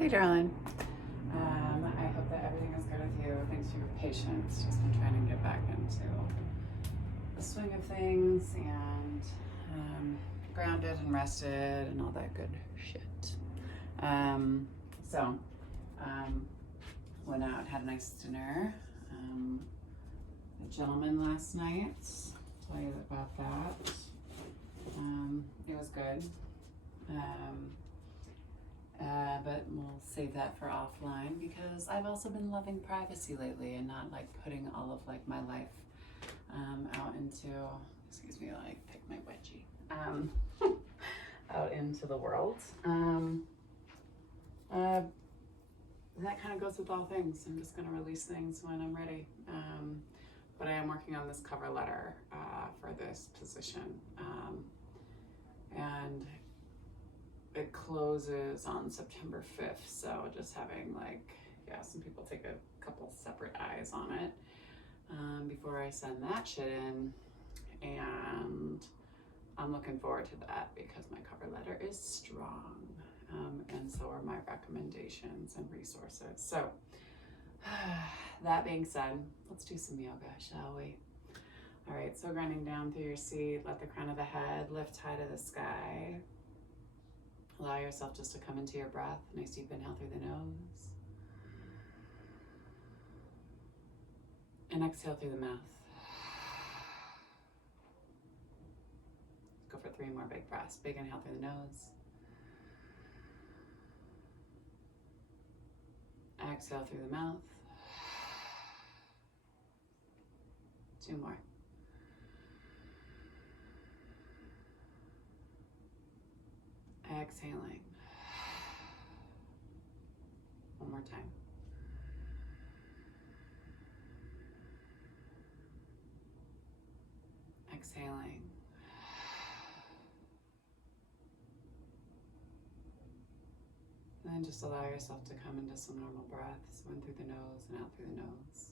Hey, darling. I hope that everything is good with you. Thanks for your patience. Just been trying to get back into the swing of things and grounded and rested and all that good shit. So, went out, had a nice dinner. A gentleman last night. Tell you about that. It was good. But we'll save that for offline because I've also been loving privacy lately and not like putting all of like my life out into, excuse me, like pick my wedgie, out into the world. That kind of goes with all things. I'm just going to release things when I'm ready. But I am working on this cover letter for this position. And it closes on September 5th, so just having some people take a couple separate eyes on it before I send that shit in, and I'm looking forward to that because my cover letter is strong, and so are my recommendations and resources. So that being said, let's do some yoga, shall we? All right, so grinding down through your seat, let the crown of the head lift high to the sky. Allow yourself just to come into your breath. Nice deep inhale through the nose. And exhale through the mouth. Go for 3 more big breaths. Big inhale through the nose. Exhale through the mouth. 2 more. Exhaling. 1 more time. Exhaling. And then just allow yourself to come into some normal breaths, in through the nose and out through the nose.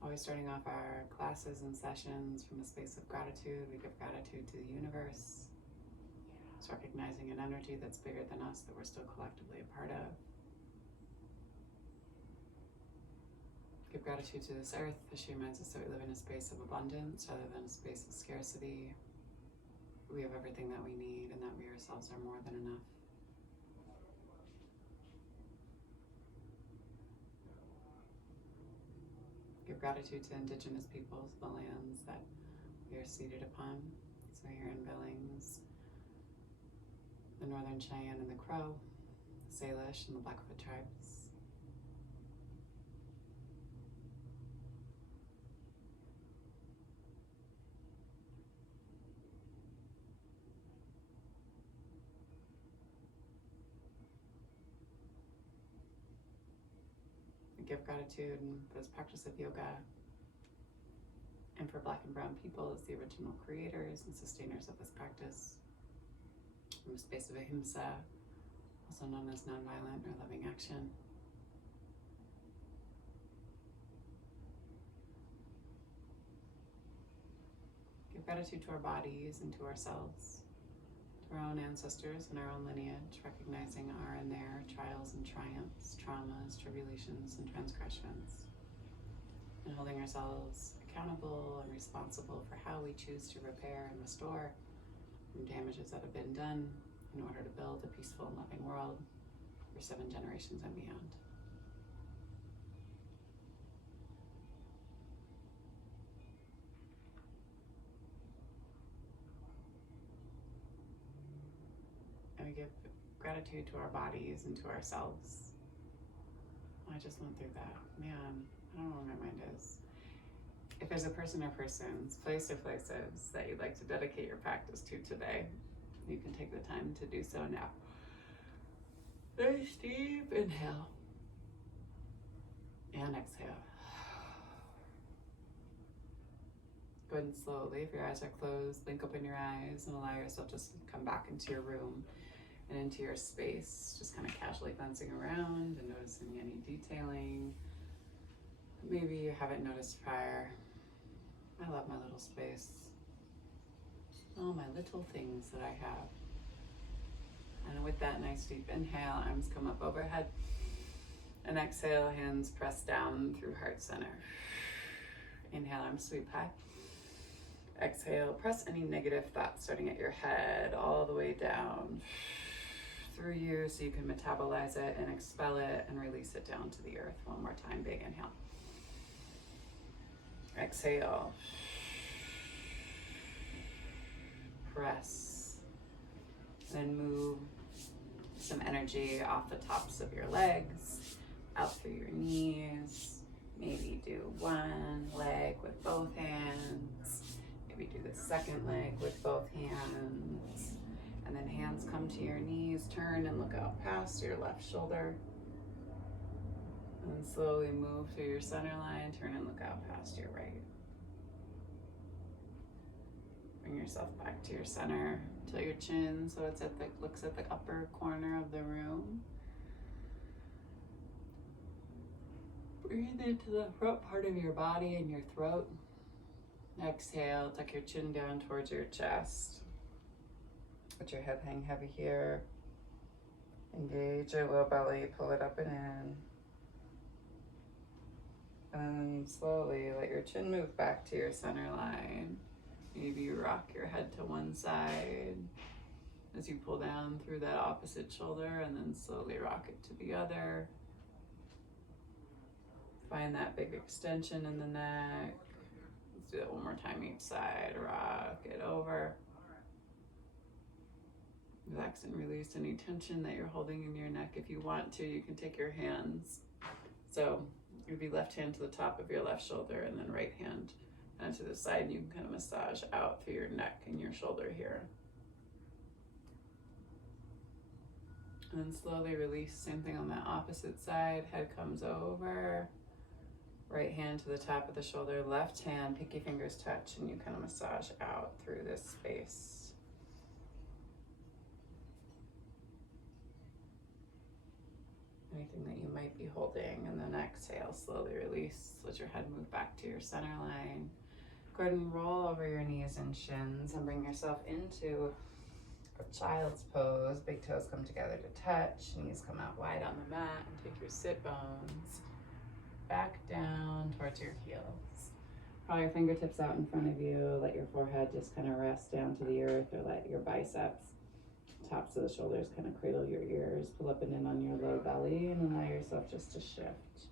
Always starting off our classes and sessions from a space of gratitude. We give gratitude to the universe. It's recognizing an energy that's bigger than us that we're still collectively a part of. Give gratitude to this earth as she reminds us that we live in a space of abundance rather than a space of scarcity. We have everything that we need and that we ourselves are more than enough. Give gratitude to indigenous peoples, the lands that we are seated upon. So here in Billings, the Northern Cheyenne and the Crow, the Salish and the Blackfoot tribes. We give gratitude for this practice of yoga and for Black and Brown people as the original creators and sustainers of this practice. From a space of ahimsa, also known as nonviolent or loving action. Give gratitude to our bodies and to ourselves, to our own ancestors and our own lineage, recognizing our and their trials and triumphs, traumas, tribulations, and transgressions, and holding ourselves accountable and responsible for how we choose to repair and restore from damages that have been done in order to build a peaceful and loving world for 7 generations and beyond. And we give gratitude to our bodies and to ourselves. I just went through that. Man, I don't know where my mind is. If there's a person or persons, place or places that you'd like to dedicate your practice to today, you can take the time to do so now. Nice deep inhale and exhale. Go ahead and slowly, if your eyes are closed, blink open your eyes and allow yourself just to come back into your room and into your space, just kind of casually glancing around and noticing any detailing maybe you haven't noticed prior. I love my little space. All my little things that I have. And with that nice deep inhale, arms come up overhead. And exhale, hands press down through heart center. Inhale, arms sweep high. Exhale, press any negative thoughts starting at your head all the way down through you so you can metabolize it and expel it and release it down to the earth. One more time, big inhale. Exhale. Press. Then move some energy off the tops of your legs, out through your knees. Maybe do one leg with both hands. Maybe do the second leg with both hands. And then hands come to your knees, turn and look out past your left shoulder. And then slowly move through your center line, turn and look out past your right. Bring yourself back to your center. Tilt your chin so it's looks at the upper corner of the room. Breathe into the front part of your body and your throat. Exhale, tuck your chin down towards your chest. Let your head hang heavy here. Engage your low belly, pull it up and in. And then slowly let your chin move back to your center line. Maybe you rock your head to one side as you pull down through that opposite shoulder and then slowly rock it to the other. Find that big extension in the neck. Let's do that one more time each side. Rock it over. Relax and release any tension that you're holding in your neck. If you want to, you can take your hands. So you'd be left hand to the top of your left shoulder and then right hand and to the side, and you can kind of massage out through your neck and your shoulder here. And then slowly release, same thing on the opposite side. Head comes over, right hand to the top of the shoulder, left hand, pinky fingers touch, and you kind of massage out through this space. Anything that you might be holding, and then exhale, slowly release. Let your head move back to your center line. Go ahead and roll over your knees and shins and bring yourself into a child's pose. Big toes come together to touch, knees come out wide on the mat, and take your sit bones back down towards your heels. Draw your fingertips out in front of you. Let your forehead just kind of rest down to the earth, or let your biceps, tops of the shoulders kind of cradle your ears. Pull up and in on your low belly and allow yourself just to shift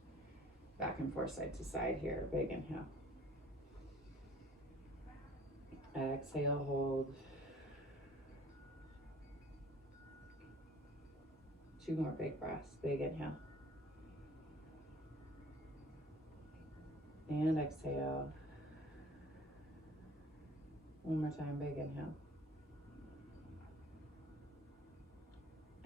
back and forth, side to side here. Big inhale. Exhale, hold. 2 more big breaths. Big inhale. And exhale. 1 more time, big inhale.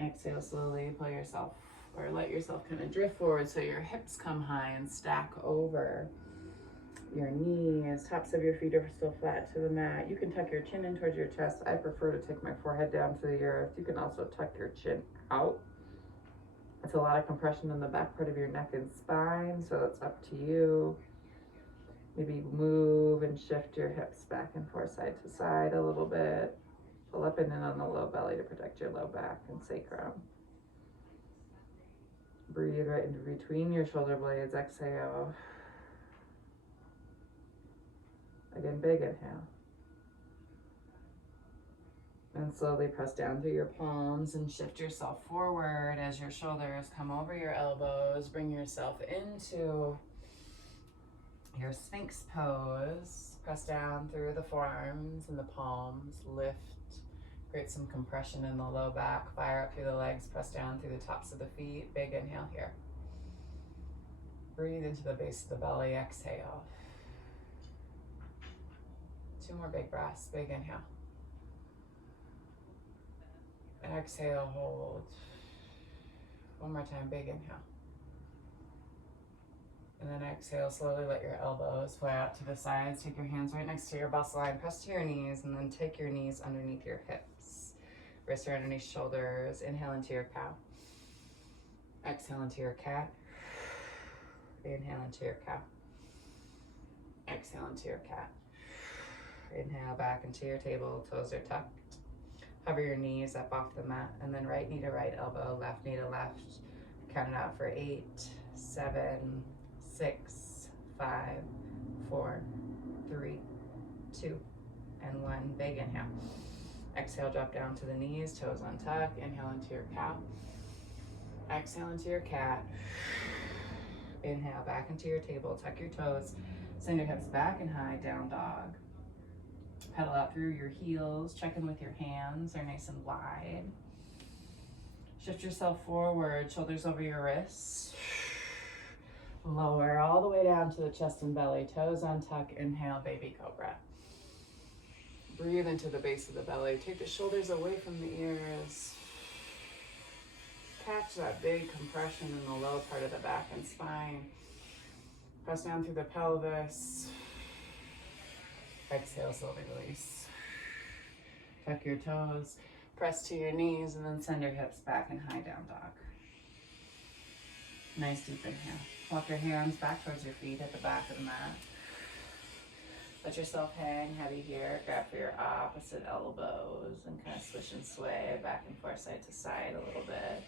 Exhale slowly, pull yourself or let yourself kind of drift forward so your hips come high and stack over your knees. Tops of your feet are still flat to the mat. You can tuck your chin in towards your chest. I prefer to take my forehead down to the earth. You can also tuck your chin out. It's a lot of compression in the back part of your neck and spine, so it's up to you. Maybe move and shift your hips back and forth, side to side a little bit. Pull up and in on the low belly to protect your low back and sacrum. Breathe right into between your shoulder blades. Exhale. Again, big inhale. And slowly press down through your palms and shift yourself forward as your shoulders come over your elbows. Bring yourself into your Sphinx pose. Press down through the forearms and the palms. Lift. Create some compression in the low back. Fire up through the legs. Press down through the tops of the feet. Big inhale here. Breathe into the base of the belly. Exhale. 2 more big breaths. Big inhale. Exhale, hold. 1 more time, big inhale. And then exhale, slowly let your elbows fly out to the sides. Take your hands right next to your bust line. Press to your knees, and then take your knees underneath your hips. Wrists are underneath shoulders. Inhale into your cow. Exhale into your cat. Inhale into your cow. Exhale into your cat. Inhale back into your table, toes are tucked. Hover your knees up off the mat, and then right knee to right elbow, left knee to left. Count it out for 8, 7, 6, 5, 4, 3, 2, and 1. Big inhale. Exhale, drop down to the knees, toes untuck. Inhale into your cow. Exhale into your cat. Inhale back into your table, tuck your toes. Send your hips back and high, down dog. Pedal out through your heels, check in with your hands, they're nice and wide. Shift yourself forward, shoulders over your wrists. Lower all the way down to the chest and belly, toes untuck, inhale, baby cobra. Breathe into the base of the belly, take the shoulders away from the ears. Catch that big compression in the low part of the back and spine. Press down through the pelvis. Exhale, slowly release. Tuck your toes, press to your knees, and then send your hips back and high, down dog. Nice deep inhale. Walk your hands back towards your feet at the back of the mat. Let yourself hang heavy here. Grab for your opposite elbows and kind of swish and sway back and forth, side to side a little bit.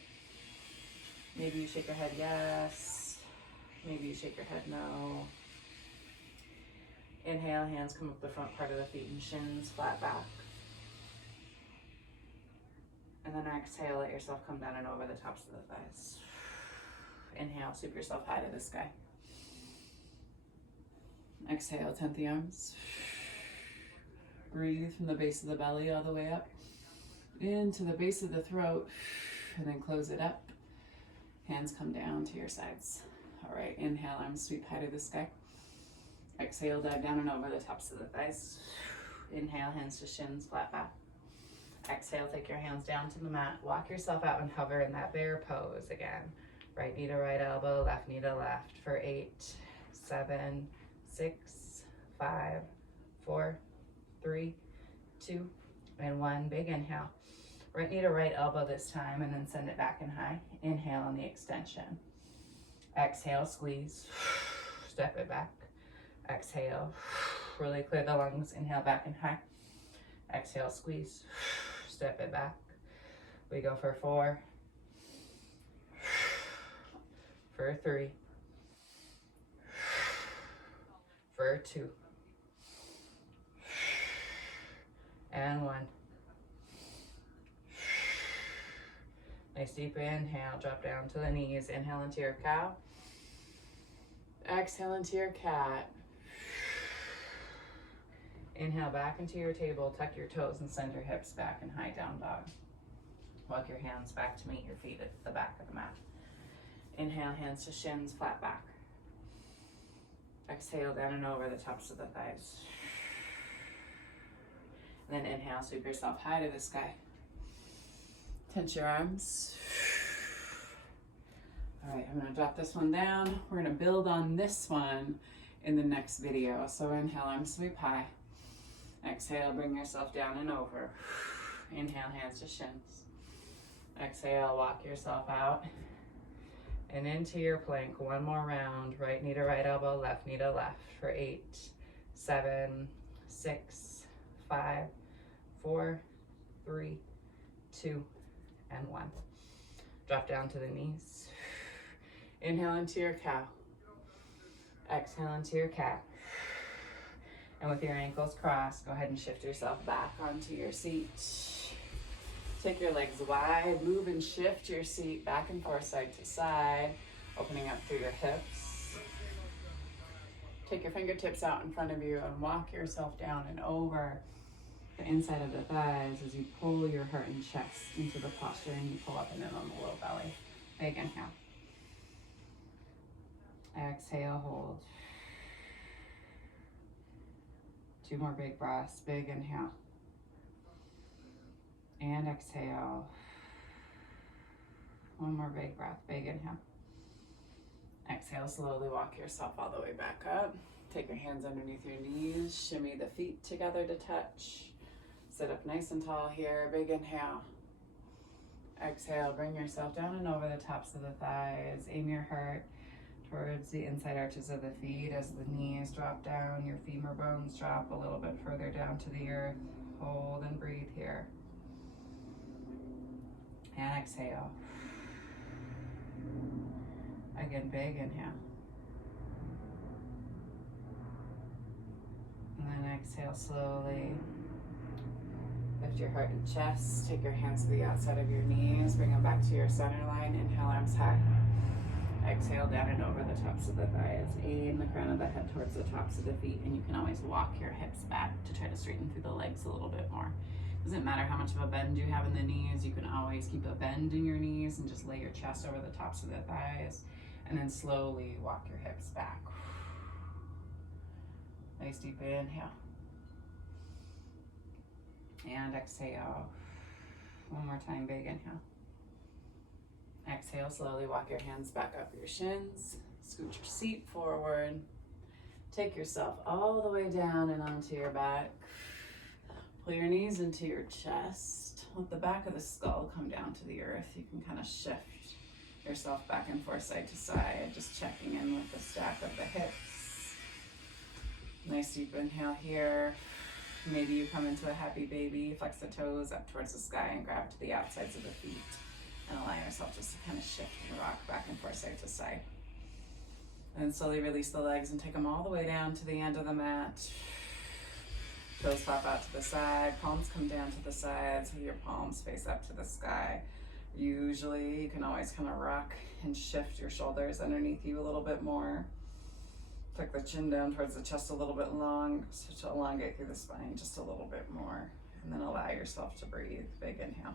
Maybe you shake your head yes. Maybe you shake your head no. Inhale, hands come up the front part of the feet and shins flat back. And then exhale, let yourself come down and over the tops of the thighs. Inhale, sweep yourself high to the sky. Exhale, tent the arms. Breathe from the base of the belly all the way up into the base of the throat, and then close it up. Hands come down to your sides. All right, inhale, arms sweep high to the sky. Exhale, dive down and over the tops of the thighs. Inhale, hands to shins, flat back. Exhale, take your hands down to the mat. Walk yourself out and hover in that bear pose again. Right knee to right elbow, left knee to left for 8, 7, 6, 5, 4, 3, 2, and 1. Big inhale. Right knee to right elbow this time, and then send it back and high. Inhale on the extension. Exhale, squeeze. Step it back. Exhale. Really clear the lungs. Inhale back and high. Exhale, squeeze. Step it back. We go for 4. For 3. For 2. And 1. Nice deep inhale, drop down to the knees. Inhale into your cow. Exhale into your cat. Inhale back into your table, tuck your toes and send your hips back and high, down dog. Walk your hands back to meet your feet at the back of the mat. Inhale, hands to shins, flat back. Exhale, down and over the tops of the thighs. And then inhale, sweep yourself high to the sky. Tense your arms. All right, I'm gonna drop this one down. We're gonna build on this one in the next video. So inhale, arms sweep high. Exhale, bring yourself down and over. Inhale, hands to shins. Exhale, walk yourself out and into your plank. One more round. Right knee to right elbow, left knee to left for 8, 7, 6, 5, 4, 3, 2, and 1. Drop down to the knees. Inhale into your cow. Exhale into your cat. And with your ankles crossed, go ahead and shift yourself back onto your seat. Take your legs wide, move and shift your seat back and forth, side to side, opening up through your hips. Take your fingertips out in front of you and walk yourself down and over the inside of the thighs as you pull your heart and chest into the posture and you pull up and in on the low belly. Big inhale. Exhale, hold. 2 more big breaths. Big inhale. And exhale. 1 more big breath. Big inhale. Exhale, slowly walk yourself all the way back up. Take your hands underneath your knees. Shimmy the feet together to touch. Sit up nice and tall here. Big inhale. Exhale, bring yourself down and over the tops of the thighs. Aim your heart towards the inside arches of the feet. As the knees drop down, your femur bones drop a little bit further down to the earth. Hold and breathe here. And exhale. Again, big inhale. And then exhale slowly. Lift your heart and chest. Take your hands to the outside of your knees. Bring them back to your center line. Inhale, arms high. Exhale, down and over the tops of the thighs. Aim the crown of the head towards the tops of the feet. And you can always walk your hips back to try to straighten through the legs a little bit more. Doesn't matter how much of a bend you have in the knees. You can always keep a bend in your knees and just lay your chest over the tops of the thighs. And then slowly walk your hips back. Nice deep inhale. And exhale. One more time, big inhale. Exhale, slowly walk your hands back up your shins. Scoot your seat forward. Take yourself all the way down and onto your back. Pull your knees into your chest. Let the back of the skull come down to the earth. You can kind of shift yourself back and forth side to side, just checking in with the stack of the hips. Nice deep inhale here. Maybe you come into a happy baby, flex the toes up towards the sky and grab to the outsides of the feet. And allow yourself just to kind of shift and rock back and forth side to side. And then slowly release the legs and take them all the way down to the end of the mat. Toes pop out to the side, palms come down to the sides, with your palms face up to the sky. Usually you can always kind of rock and shift your shoulders underneath you a little bit more. Tuck the chin down towards the chest a little bit long, so to elongate through the spine just a little bit more. And then allow yourself to breathe. Big inhale.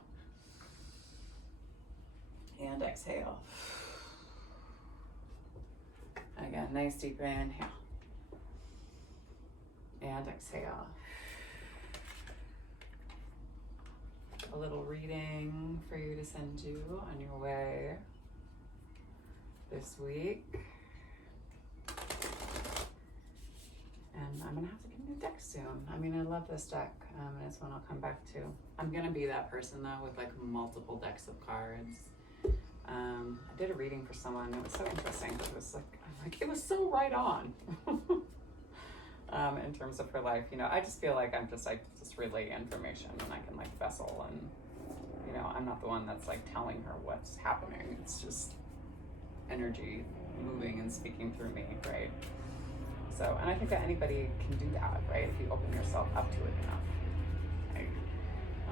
And exhale. Again, nice deep inhale. And exhale. A little reading for you to send you on your way this week. And I'm gonna have to get a new deck soon. I mean, I love this deck, and it's one I'll come back to. I'm gonna be that person though with like multiple decks of cards. I did a reading for someone. It was so interesting. It was like it was so right on. In terms of her life, you know, I just feel like I'm just relay information, and I can like vessel, and you know, I'm not the one that's like telling her what's happening. It's just energy moving and speaking through me, right? So, and I think that anybody can do that, right? If you open yourself up to it enough.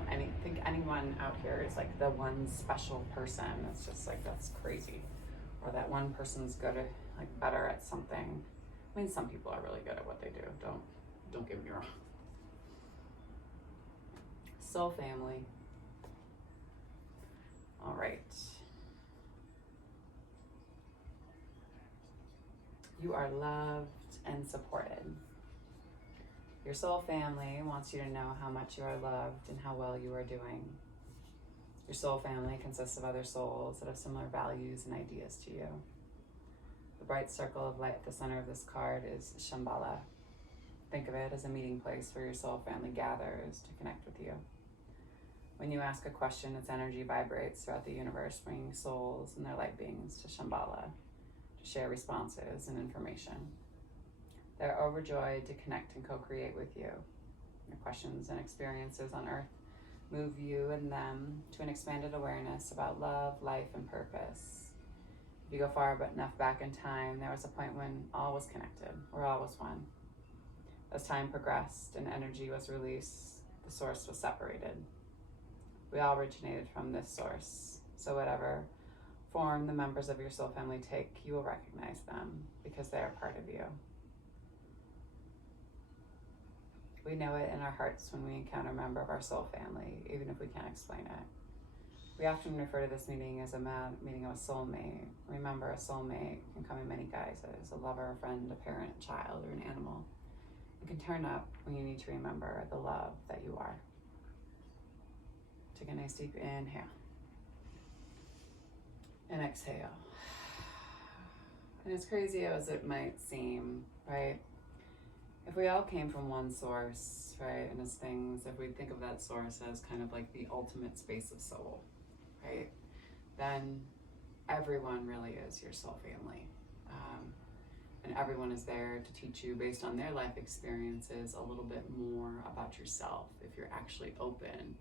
I think anyone out here is like the one special person. It's just like, that's crazy. Or that one person's good at, like better at something. I mean, some people are really good at what they do. Don't get me wrong. Soul family. All right. You are loved and supported. Your soul family wants you to know how much you are loved and how well you are doing. Your soul family consists of other souls that have similar values and ideas to you. The bright circle of light at the center of this card is Shambhala. Think of it as a meeting place where your soul family gathers to connect with you. When you ask a question, its energy vibrates throughout the universe, bringing souls and their light beings to Shambhala to share responses and information. They're overjoyed to connect and co-create with you. Your questions and experiences on Earth move you and them to an expanded awareness about love, life, and purpose. If you go far but enough back in time, there was a point when all was connected, or all was one. As time progressed and energy was released, the source was separated. We all originated from this source, so whatever form the members of your soul family take, you will recognize them because they are part of you. We know it in our hearts when we encounter a member of our soul family, even if we can't explain it. We often refer to this meeting as a meeting of a soulmate. Remember, a soulmate can come in many guises: a lover, a friend, a parent, a child, or an animal. It can turn up when you need to remember the love that you are. Take a nice deep inhale. And exhale. And as crazy as it might seem, right? If we all came from one source, right, and as things, if we think of that source as kind of like the ultimate space of soul, right, then everyone really is your soul family. And everyone is there to teach you based on their life experiences a little bit more about yourself if you're actually open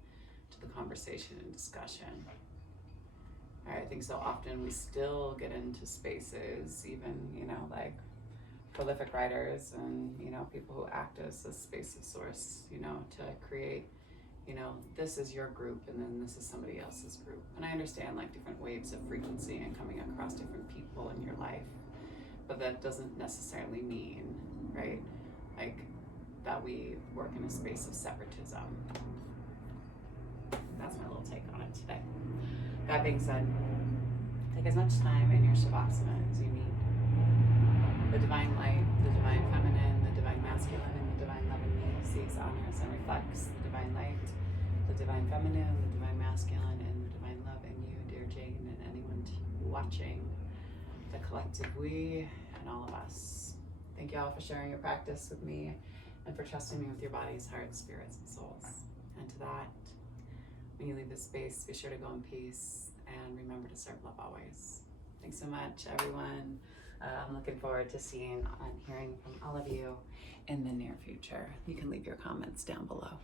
to the conversation and discussion. I think so often we still get into spaces, even, like prolific writers and, people who act as a space of source, to create, this is your group and then this is somebody else's group. And I understand like different waves of frequency and coming across different people in your life, but that doesn't necessarily mean, right, like that we work in a space of separatism. That's my little take on it today. That being said, take as much time in your Shavasana as you need. The divine light, the divine feminine, the divine masculine, and the divine love in me sees, honors, and reflects the divine light, the divine feminine, the divine masculine, and the divine love in you, dear Jane, and anyone watching, the collective we, and all of us. Thank you all for sharing your practice with me and for trusting me with your bodies, hearts, spirits, and souls. And to that, when you leave this space, be sure to go in peace and remember to serve love always. Thanks so much, everyone. I'm looking forward to seeing and hearing from all of you in the near future. You can leave your comments down below.